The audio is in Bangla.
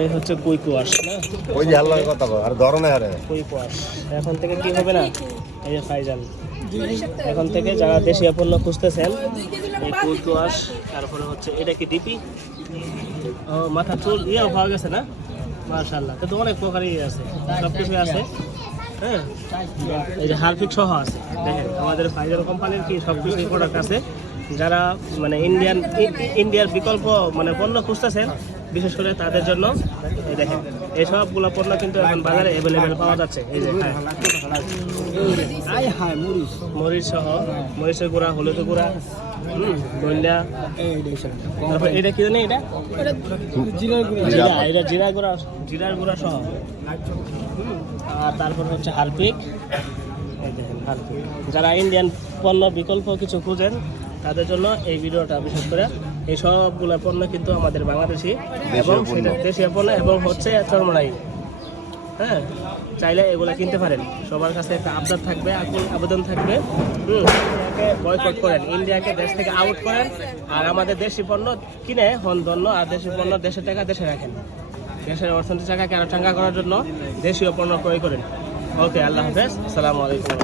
এই হচ্ছে কুই কুয়াশ না? ওই যে আল্লাহর কথা আর ধরনে হারে কুই কুয়াশ। এখন থেকে কি হবে না? এই যে ফাইজান এখন থেকে যারা দেশীয় পণ্য খুঁজতেছেন এই কুই কুয়াশ তারপরে হচ্ছে এটা কি ডিপি? ও মাথা চুল ইয়েও পাওয়া গেছে না? মার্শাল্লাহ তো অনেক প্রকারই আছে সব কিছু আছে। হ্যাঁ? এই যে হারফিক সহ আছে দেখেন আমাদের ফাইজার কোম্পানির কি সব কিছু প্রোডাক্ট আছে? যারা মানে ইন্ডিয়ান ইন্ডিয়ার বিকল্প মানে পণ্য খুঁজতেছেন বিশেষ করে তাদের জন্য এই দেখেন এই সবগুলো পণ্য কিন্তু এখন বাজারে অ্যাভেলেবেল পাওয়া যাচ্ছে। এই যে হ্যাঁ। মরিচ। সহ মরিচের গুঁড়া হলুদের গুঁড়া তারপর এটা কি জানি এটা? জিরা এটা জিরা গুঁড়া জিরার গুঁড়া সহ। আর তারপর হচ্ছে হারপিক। যারা ইন্ডিয়ান পণ্য বিকল্প কিছু খুঁজেন তাদের জন্য এই ভিডিওটা বিশেষ করে এই সবগুলো পণ্য কিন্তু আমাদের বাংলাদেশি এবং সেটা দেশীয় পণ্য এবং হচ্ছে চরমরাই হ্যাঁ চাইলে এগুলো কিনতে পারেন। সবার কাছে একটা আবদার থাকবে আকুল আবেদন থাকবে। হুম ইন্ডিয়াকে বয়কট করেন ইন্ডিয়াকে দেশ থেকে আউট করেন। আর আমাদের দেশি পণ্য কিনে হন ধন্য আর দেশি পণ্য দেশের টাকা দেশে রাখেন। দেশের অর্থনীতি টাকাকে আরও চাঙ্গা করার জন্য দেশীয় পণ্য ক্রয় করেন? ওকে আল্লাহ হাফেজ। আসসালামু আলাইকুম।